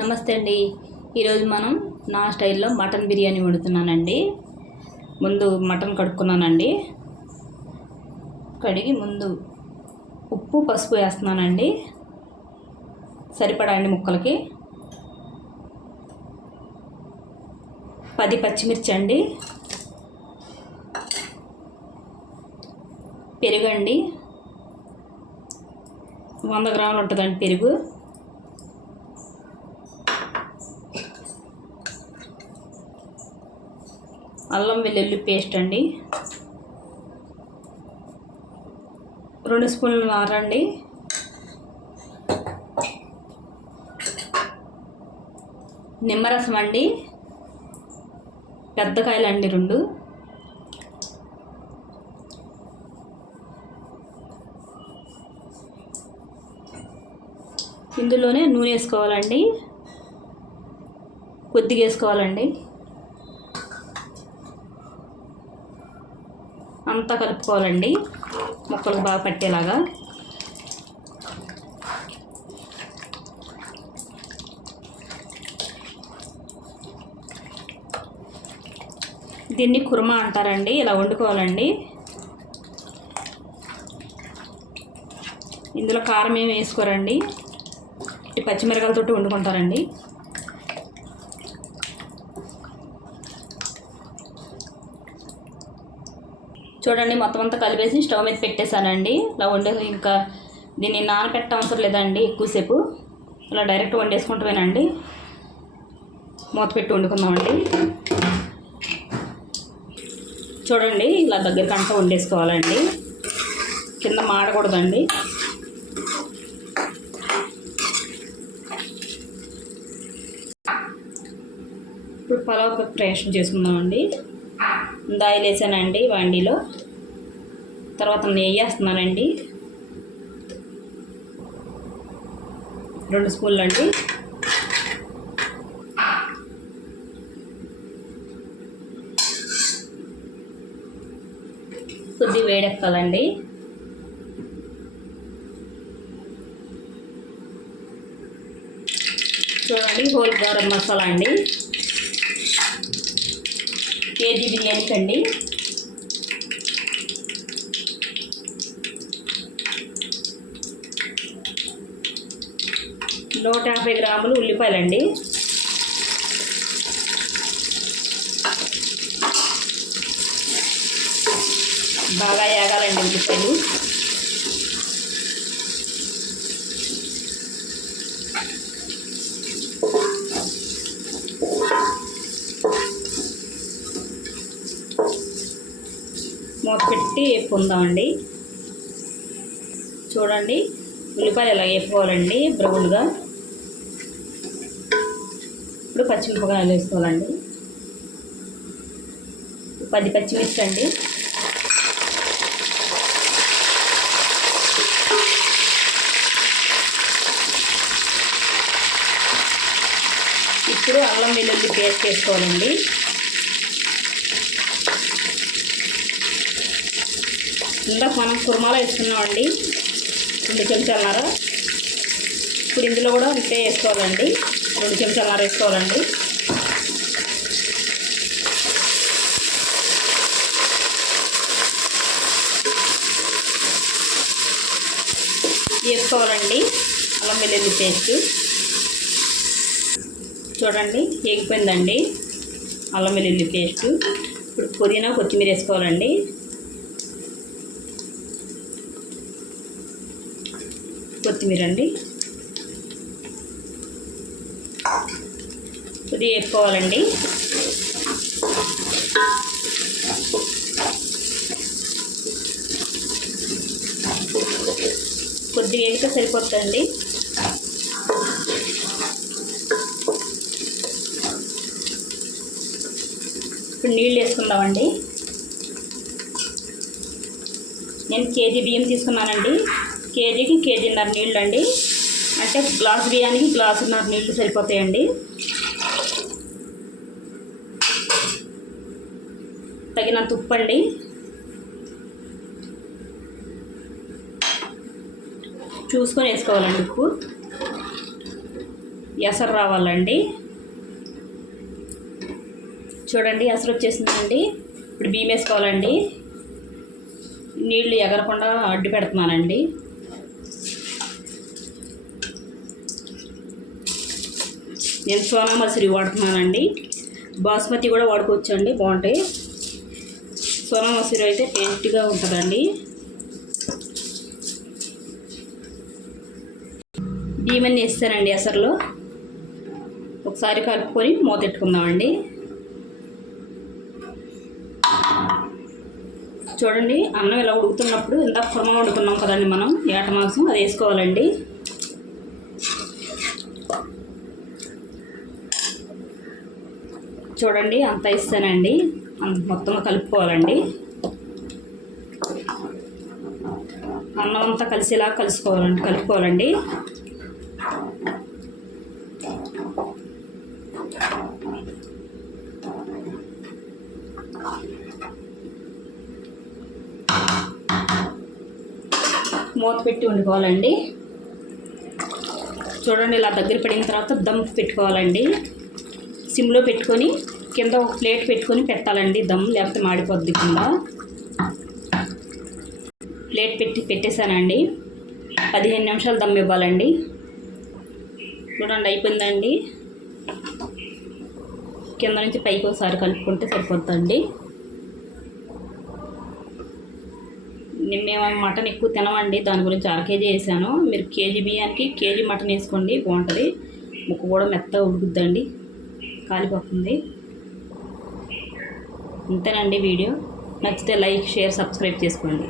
నమస్తే అండి. ఈరోజు మనం నా స్టైల్లో మటన్ బిర్యానీ వండుతున్నానండి. ముందు మటన్ కడుక్కున్నానండి. కడిగి ముందు ఉప్పు పసుపు వేస్తున్నానండి, సరిపడా అండి. ముక్కలకి 10 పచ్చిమిర్చి అండి, పెరుగండి 100 గ్రాములు ఉంటుందండి పెరుగు, అల్లం వెల్లుల్లి పేస్ట్ అండి, 2 స్పూన్ల నార అండి, నిమ్మరసం అండి, పెద్ద కాయలు అండి 2, ఇందులోనే నూనె వేసుకోవాలండి, కొద్దిగా వేసుకోవాలండి. అంతా కలుపుకోవాలండి ముక్కలకు బాగా పట్టేలాగా. దీన్ని కుర్మా అంటారండి. ఇలా వండుకోవాలండి. ఇందులో కారం ఏమి వేసుకోరండి, ఈ పచ్చిమిరకాయలతో వండుకుంటారండి. చూడండి, మొత్తం అంతా కలిపేసి స్టవ్ మీద పెట్టేశానండి. ఇలా ఇంకా దీన్ని నానబెట్ట అవసరం లేదండి ఎక్కువసేపు. ఇలా డైరెక్ట్ వండేసుకుంటామేనండి. మూత పెట్టి వండుకుందామండి. చూడండి, ఇలా దగ్గరికి అంతా వండేసుకోవాలండి, కింద మాడకూడదండి. ఇప్పుడు పలావ్ ప్రిపరేషన్ చేసుకుందామండి. ముందు ఆయిల్ వేసానండి వండిలో, తర్వాత నెయ్యి వేస్తున్నానండి, 2 స్పూన్లు అండి. కొద్దిగా వేడెక్కాలండి. చూడండి, హోల్ గరం మసాలా అండి, కేజీ బిర్యానీకి అండి. నూట 50 గ్రాములు ఉల్లిపాయలండి, బాగా వేగాలండి ఉల్లిపాయలు. మూత పెట్టి వేపుకుందామండి. చూడండి, ఉల్లిపాయలు ఇలా వేపుకోవాలండి బ్రౌన్గా. ఇప్పుడు పచ్చిమిరపకాయలు వేసుకోవాలండి, 10 పచ్చిమిర్చి అండి, ఇప్పుడు అల్లం వెల్లుల్లి పేస్ట్ వేసుకోవాలండి. ఇందాక మనం కుర్మాలో వేసుకున్నామండి 2 చెంచాలన్నర. ఇప్పుడు ఇందులో కూడా అంతే వేసుకోవాలండి, 2 చెంచాలన్నర వేసుకోవాలండి. వేసుకోవాలండి అల్లం వెల్లుల్లి పేస్ట్. చూడండి, వేగిపోయిందండి అల్లం వెల్లుల్లి పేస్ట్. ఇప్పుడు పుదీనా కొత్తిమీర వేసుకోవాలండి. కొత్తిమీర అండి కొద్దిగా వేసుకోవాలండి. కొద్దిగా వేస్తే సరిపోతుందండి. ఇప్పుడు నీళ్ళు వేసుకుందామండి. నేను కేజీ బియ్యం తీసుకున్నానండి. కేజీకి కేజీన్నర నీళ్ళు అండి, అంటే గ్లాసు బియ్యానికి గ్లాసున్నర నీళ్ళు సరిపోతాయండి. తగినంత ఉప్పు అండి, చూసుకొని వేసుకోవాలండి ఉప్పు. ఎసరు రావాలండి. చూడండి ఎసరు వచ్చేసిందండి. ఇప్పుడు బియ్యం వేసుకోవాలండి. నీళ్లు ఎగరకుండా అడ్డు పెడుతున్నానండి. నేను సోనా మసూరి వాడుతున్నానండి. బాస్మతి కూడా వాడుకోవచ్చండి, బాగుంటాయి. సోనా మసూరి అయితే టేస్టీగా ఉంటుందండి. బియ్యం వేస్తానండి ఎసరులో. ఒకసారి కలుపుకొని మూతెట్టుకుందామండి. చూడండి అన్నం ఇలా ఉడుకుతున్నప్పుడు ఇందాక కుర్మ వండుకున్నాం కదండి మనం, ఏట మాంసం, అది వేసుకోవాలండి. చూడండి అంతా ఇస్తానండి, మొత్తం కలుపుకోవాలండి. అన్నం అంతా కలిసేలా కలుపుకోవాలండి. మూత పెట్టి వండుకోవాలండి. చూడండి ఇలా దగ్గర పడిన తర్వాత దమ్ పెట్టుకోవాలండి. సిమ్లో పెట్టుకొని కింద ఒక ప్లేట్ పెట్టుకొని పెట్టాలండి దమ్, లేకపోతే మాడిపోద్ది కింద. ప్లేట్ పెట్టేశానండి. 15 నిమిషాలు దమ్ ఇవ్వాలండి. చూడండి అయిపోయిందండి. కింద నుంచి పైకి ఒకసారి కలుపుకుంటే సరిపోతుందండి. మేము మటన్ ఎక్కువ తినమండి, దాని గురించి 1/2 కేజీ వేసాను. మీరు కేజీ బియ్యానికి కేజీ మటన్ వేసుకోండి, బాగుంటుంది. ముక్క కూడా మెత్తగా ఉడుకుద్దండి, కాలిపోతుంది. అంతేనండి వీడియో. నచ్చితే లైక్, షేర్, సబ్స్క్రైబ్ చేసుకోండి.